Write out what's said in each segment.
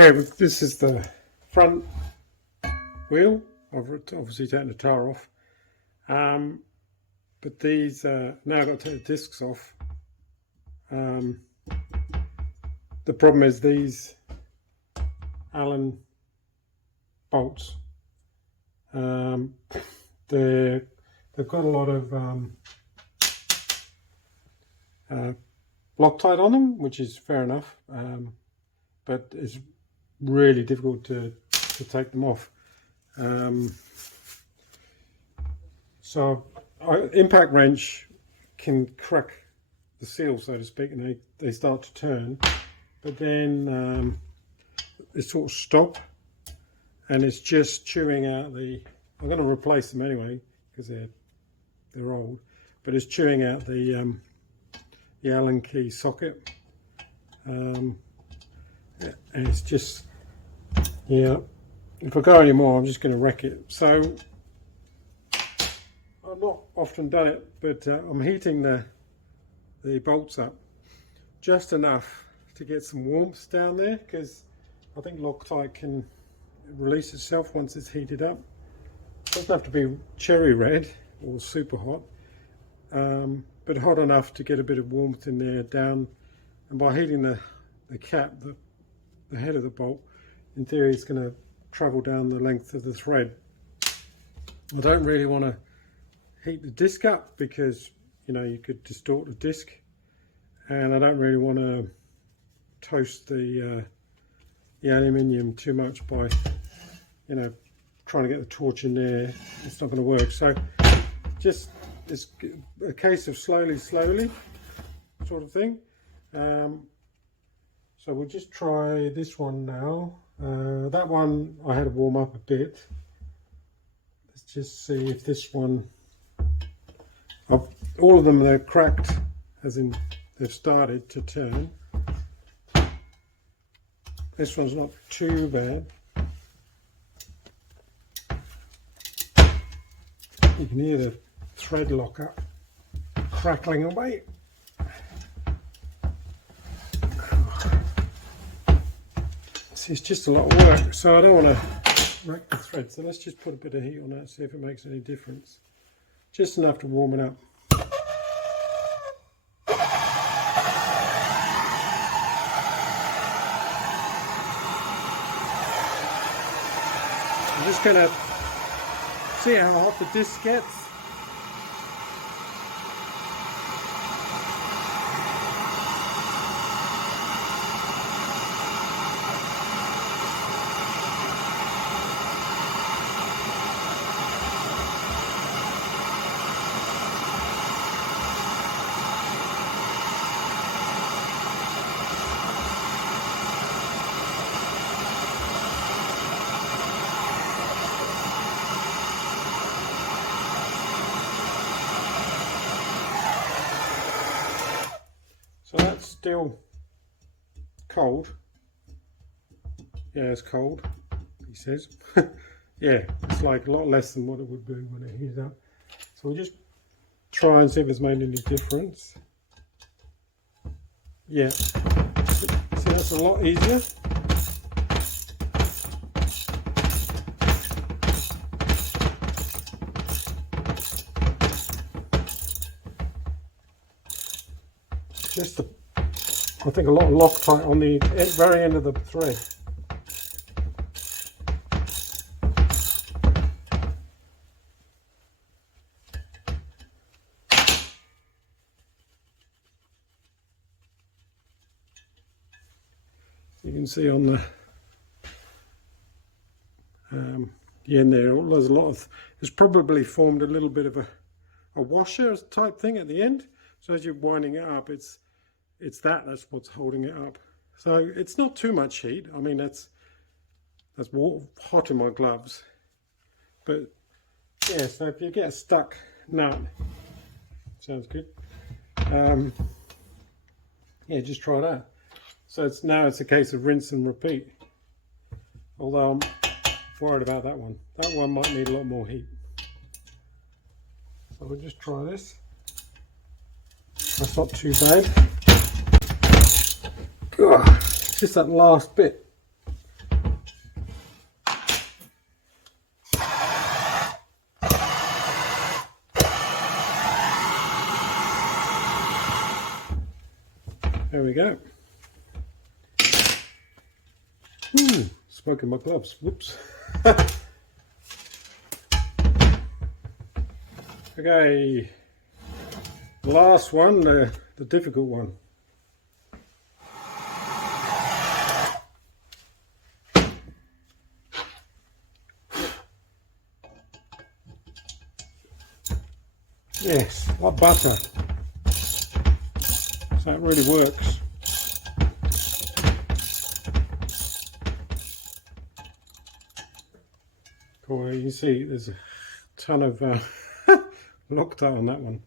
Okay, this is the front wheel. I've obviously taken the tyre off, but these now I've got to take the discs off. The problem is these Allen bolts. They've got a lot of loctite on them, which is fair enough, but it's really difficult to take them off. So impact wrench can crack the seal, so to speak, and they start to turn, but then they sort of stop, and it's just chewing out the. I'm going to replace them anyway because they're old, but it's chewing out the Allen key socket, and it's just, yeah, if I go anymore I'm just going to wreck it. So I've not often done it, but I'm heating the bolts up just enough to get some warmth down there, because I think Loctite can release itself once it's heated up. It doesn't have to be cherry red or super hot, but hot enough to get a bit of warmth in there down. And by heating the cap, the head of the bolt, in theory it's going to travel down the length of the thread. I don't really want to heat the disc up because, you know, you could distort the disc, and I don't really want to toast the aluminium too much by, you know, trying to get the torch in there. It's not going to work. So just it's a case of slowly sort of thing. So we'll just try this one now. That one I had to warm up a bit. Let's just see if this one, all of them, they're cracked, as in they've started to turn. This one's not too bad. You can hear the thread locker crackling away. See, it's just a lot of work, so I don't want to wreck the thread. So let's just put a bit of heat on that, see if it makes any difference. Just enough to warm it up. I'm just going to see how hot the disc gets. So that's still cold. Yeah, it's cold, he says. Yeah, it's like a lot less than what it would be when it heats up. So we'll just try and see if it's made any difference. Yeah, see, that's a lot easier. Just I think a lot of Loctite on the very end of the thread. You can see on the end there, there's a lot of, it's probably formed a little bit of a washer type thing at the end. So as you're winding it up, that's what's holding it up. So it's not too much heat. I mean, that's hot in my gloves. But yeah, so if you get a stuck nut, sounds good. Yeah, just try that. So now it's a case of rinse and repeat. Although I'm worried about that one. That one might need a lot more heat. So we'll just try this. That's not too bad. Ugh, just that last bit. There we go. Smoke in my gloves. Whoops. Okay, the last one, the difficult one. Yes, like butter. So it really works. Cool, you can see there's a ton of loctite on that one.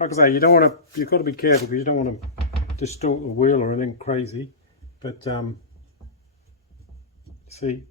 Like I say, you don't want to. You've got to be careful because you don't want to distort the wheel or anything crazy. But see,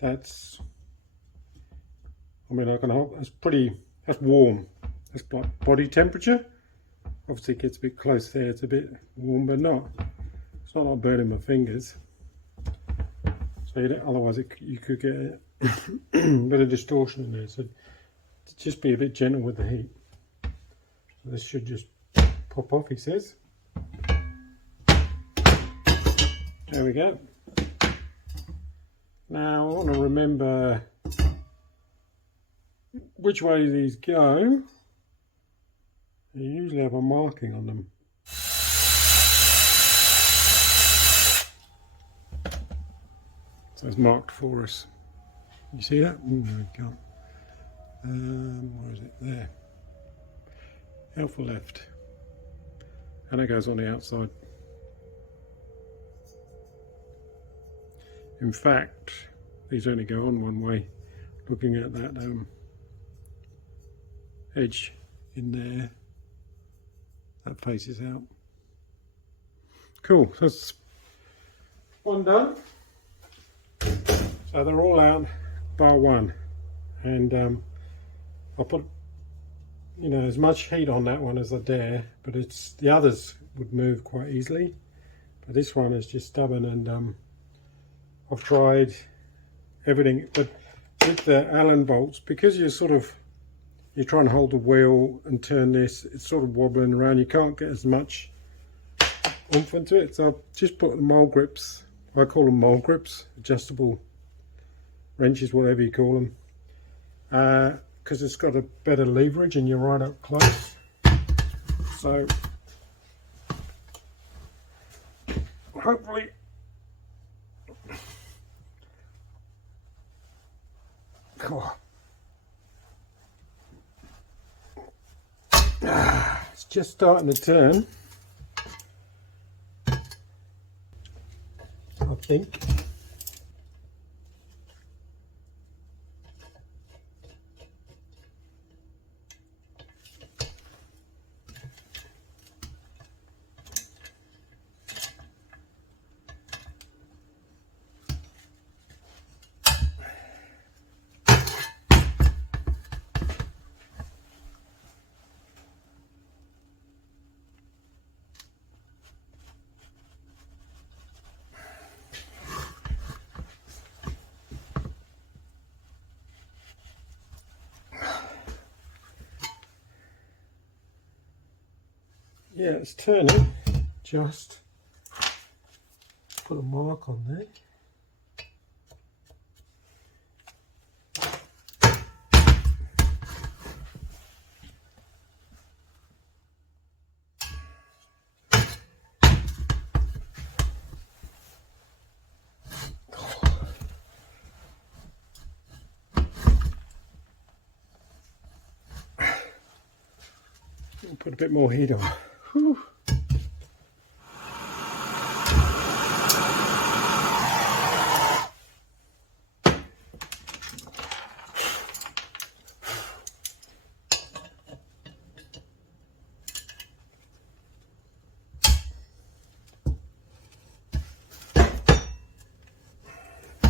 that's. I mean, I can hold. That's pretty. That's warm. That's like body temperature. Obviously, it gets a bit close there. It's a bit warm, but not. It's not like burning my fingers. So you don't, otherwise, you could get a bit of distortion in there. So just be a bit gentle with the heat. So this should just pop off, he says. There we go. Now I want to remember which way these go. They usually have a marking on them. So it's marked for us. You see that? There we go. Where is it? There. Alpha left. And it goes on the outside. In fact, these only go on one way. Looking at that edge in there, that faces out. Cool, so that's one done. So they're all out bar one, and I'll put, you know, as much heat on that one as I dare, but it's the others would move quite easily, but this one is just stubborn. And I've tried everything, but with the Allen bolts, because you're trying to hold the wheel and turn this, it's sort of wobbling around, you can't get as much oomph into it. So I've just put the mole grips, I call them mole grips, adjustable wrenches, whatever you call them, because it's got a better leverage and you're right up close. So hopefully it's just starting to turn, I think. Yeah, it's turning. Just put a mark on there. Put a bit more heat on. Whew.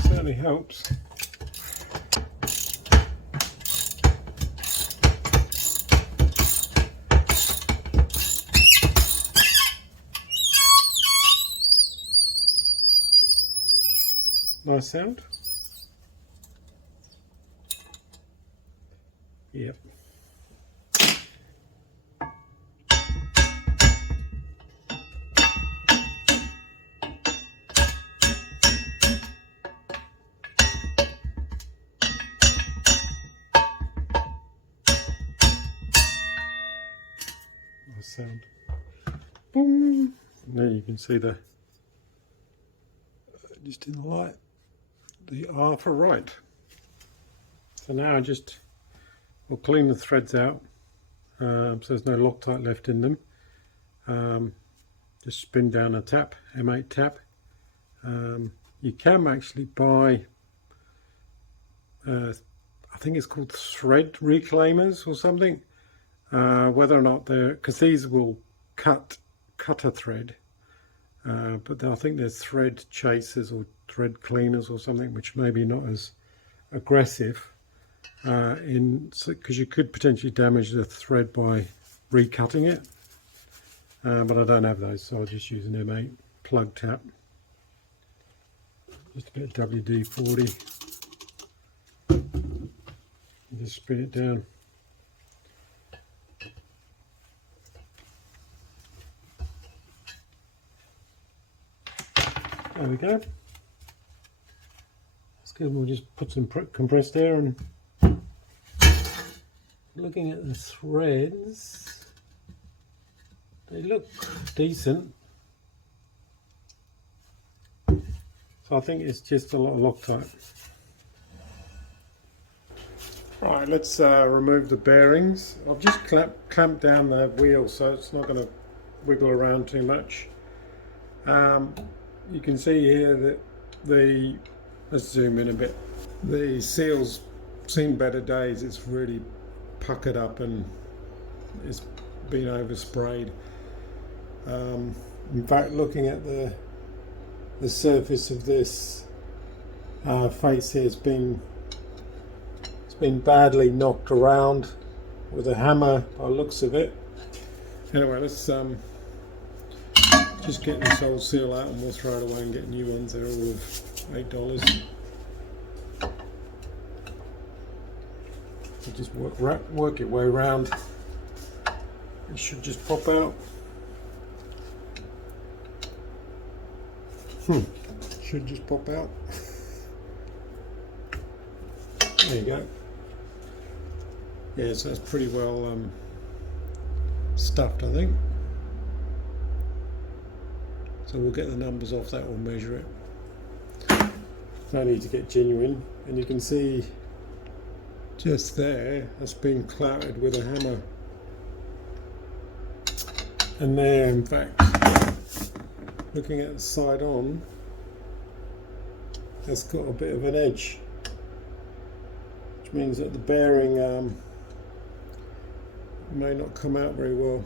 Certainly helps. Nice sound. Yep. sound. Boom! And there you can see the, just in the light, the R for right. So now I just will clean the threads out, so there's no Loctite left in them. Just spin down a tap, M8 tap. You can actually buy, I think it's called thread reclaimers or something. Whether or not they're, because these will cut a thread, but I think there's thread chasers or thread cleaners or something, which maybe not as aggressive, because you could potentially damage the thread by recutting it. But I don't have those, so I'll just use an M8 plug tap. Just a bit of WD-40. Just spin it down. There we go. That's good. We'll just put some compressed air on. Looking at the threads, they look decent. So I think it's just a lot of Loctite. Right, let's remove the bearings. I've just clamped down the wheel so it's not going to wiggle around too much. You can see here that let's zoom in a bit, the seal's seen better days. It's really puckered up and it's been oversprayed. In fact, looking at the surface of this face here, it's been badly knocked around with a hammer by the looks of it. Anyway, let's just get this old seal out and we'll throw it away and get new ones. They're all of $8. So just work your way around. It should just pop out. Should just pop out. There you go. Yeah, so that's pretty well stuffed, I think. So we'll get the numbers off that, we'll measure it. No need to get genuine. And you can see just there, that's been clouted with a hammer. And there, in fact, looking at the side on, that's got a bit of an edge, which means that the bearing may not come out very well.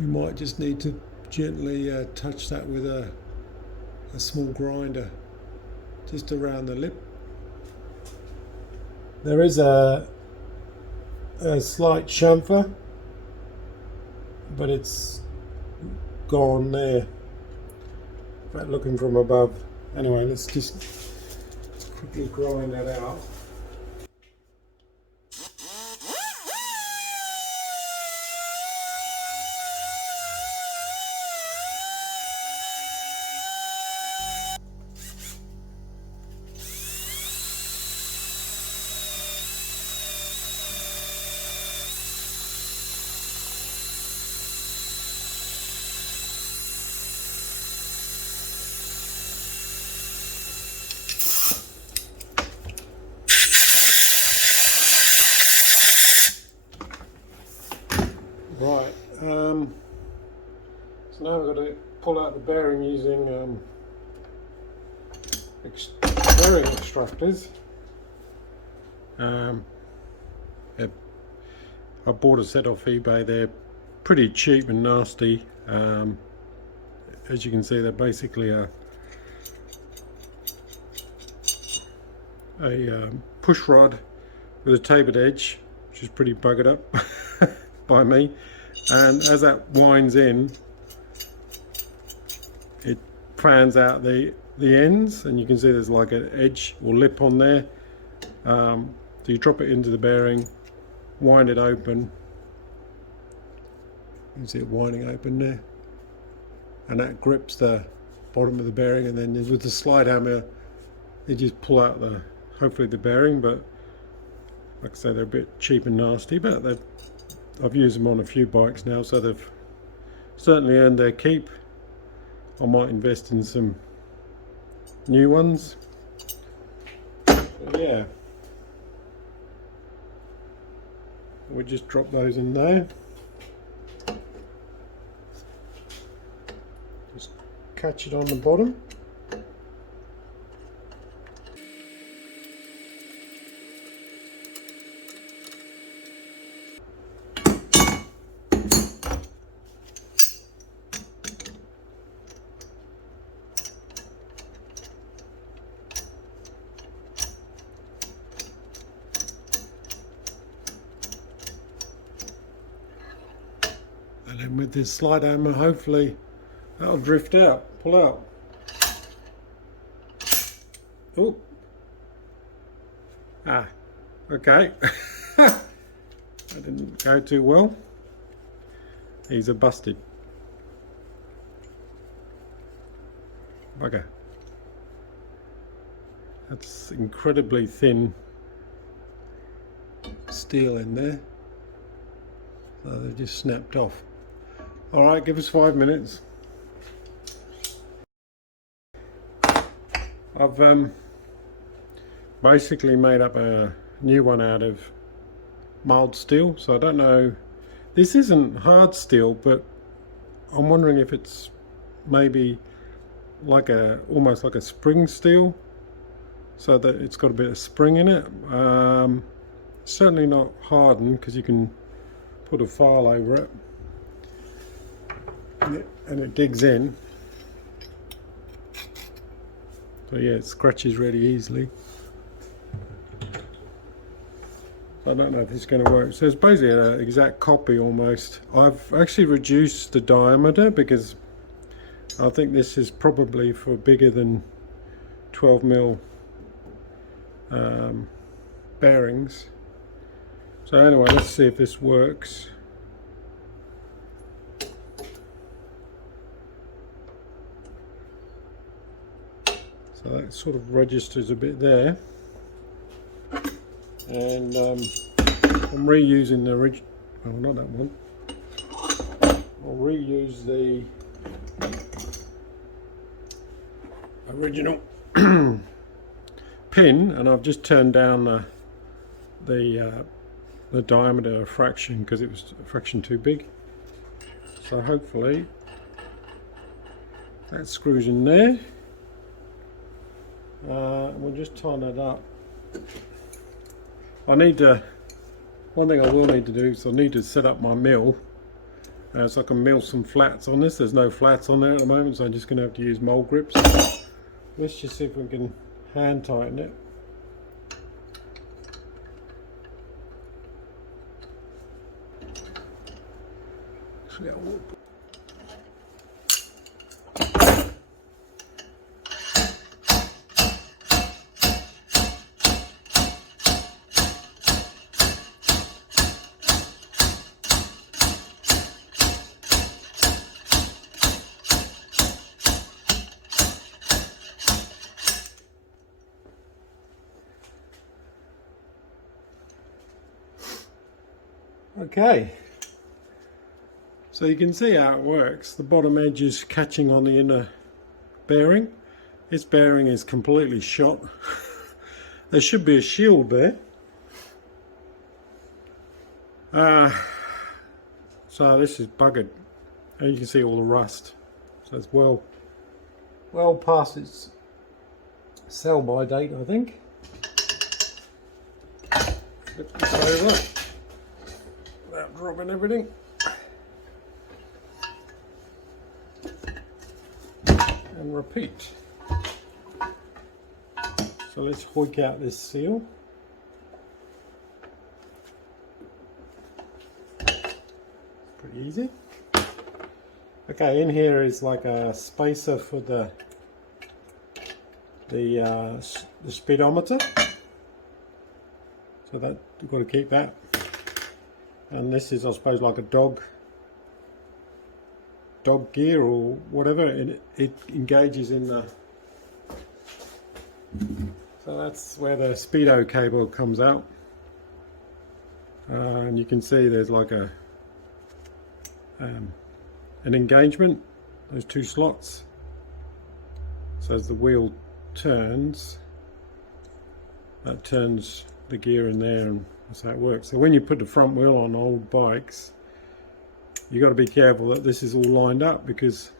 We might just need to gently touch that with a small grinder just around the lip. There is a slight chamfer, but it's gone there. In fact, looking from above. Anyway, let's just quickly grind that out. Right, so now we've got to pull out the bearing using bearing extractors. I bought a set off eBay. They're pretty cheap and nasty. As you can see, they're basically a push rod with a tapered edge, which is pretty buggered up by me. And as that winds in, it fans out the ends, and you can see there's like an edge or lip on there. So you drop it into the bearing, wind it open. You can see it winding open there, and that grips the bottom of the bearing. And then with the slide hammer, you just pull out hopefully the bearing. But like I say, they're a bit cheap and nasty, but I've used them on a few bikes now, so they've certainly earned their keep. I might invest in some new ones. So yeah, we just drop those in there. Just catch it on the bottom. And then with this slide hammer, hopefully that'll drift out, pull out. Oh, okay. That didn't go too well. These are busted. Bugger. That's incredibly thin steel in there. So they just snapped off. Alright, give us 5 minutes. I've basically made up a new one out of mild steel, so I don't know, this isn't hard steel, but I'm wondering if it's maybe like almost like a spring steel, so that it's got a bit of spring in it. Certainly not hardened, because you can put a file over it and it digs in. So yeah, it scratches really easily. I don't know if it's going to work. So it's basically an exact copy almost. I've actually reduced the diameter because I think this is probably for bigger than 12mm bearings. So anyway, let's see if this works. So that sort of registers a bit there. And I'm reusing the original, well, not that one. I'll reuse the original pin, and I've just turned down the diameter a fraction because it was a fraction too big. So hopefully that screws in there. We'll just tighten it up. One thing I will need to do is I need to set up my mill so I can mill some flats on this. There's no flats on there at the moment, so I'm just going to have to use mold grips. Let's just see if we can hand tighten it. Okay, so you can see how it works. The bottom edge is catching on the inner bearing. This bearing is completely shot. There should be a shield there. So this is buggered, and you can see all the rust. So it's well past its sell-by date, I think. Flip this over without dropping everything. And repeat. So let's hoik out this seal. Pretty easy. Okay, in here is like a spacer for the speedometer. So that you've got to keep that. And this is, I suppose, like a dog gear or whatever, and it engages in the, so that's where the speedo cable comes out. And you can see there's like a an engagement, those two slots. So as the wheel turns, that turns the gear in there, and that's how it works. So when you put the front wheel on old bikes, you've got to be careful that this is all lined up, because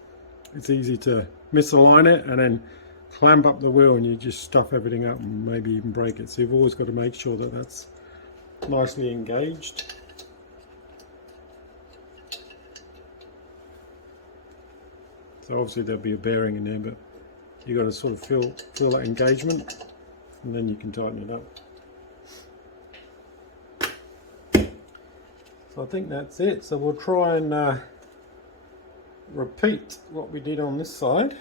it's easy to misalign it and then clamp up the wheel and you just stuff everything up and maybe even break it. So you've always got to make sure that that's nicely engaged. So obviously there'll be a bearing in there, but you've got to sort of feel that engagement, and then you can tighten it up. So I think that's it. So we'll try and repeat what we did on this side.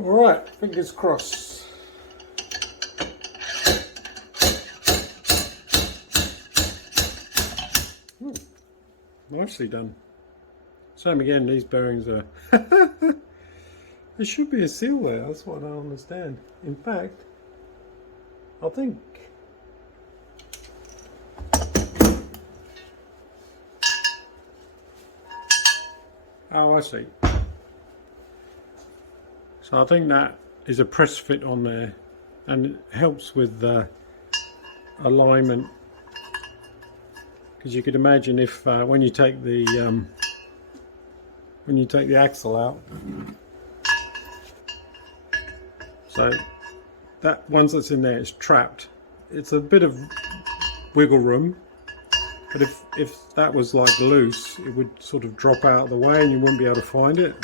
Alright, fingers crossed. Nicely done. Same again, these bearings are... There should be a seal there, that's what I don't understand. In fact, I think... Oh, I see. So I think that is a press fit on there, and it helps with the alignment, because you could imagine if when you take the axle out, so that once it's in there, it's trapped. It's a bit of wiggle room, but if that was like loose, it would sort of drop out of the way and you wouldn't be able to find it,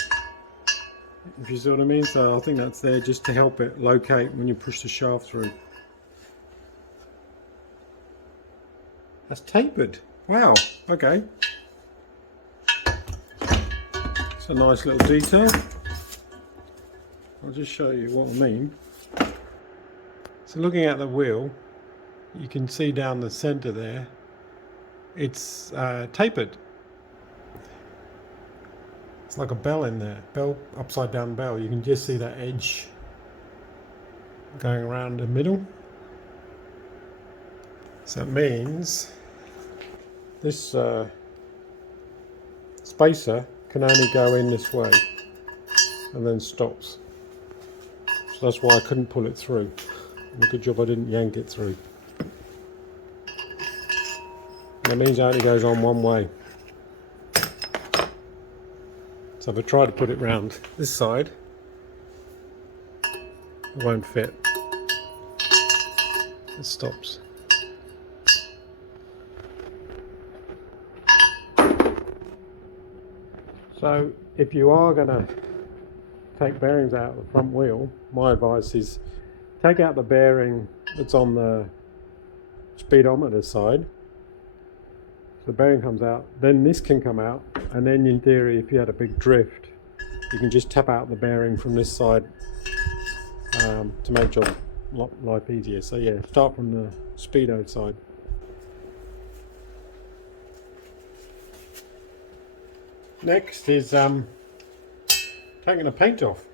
if you see what I mean. So I think that's there just to help it locate when you push the shaft through. That's tapered. Wow, okay. It's a nice little detail. I'll just show you what I mean. So looking at the wheel, you can see down the center there, it's tapered. It's like a bell in there, upside down bell. You can just see that edge going around the middle. So it means this spacer can only go in this way and then stops. So that's why I couldn't pull it through. And a good job I didn't yank it through. That means it only goes on one way. So if I try to put it round this side, it won't fit. It stops. So if you are going to take bearings out of the front wheel, my advice is take out the bearing that's on the speedometer side. So the bearing comes out, then this can come out, and then in theory, if you had a big drift, you can just tap out the bearing from this side to make your life easier. So yeah, start from the speedo side. Next is taking the paint off.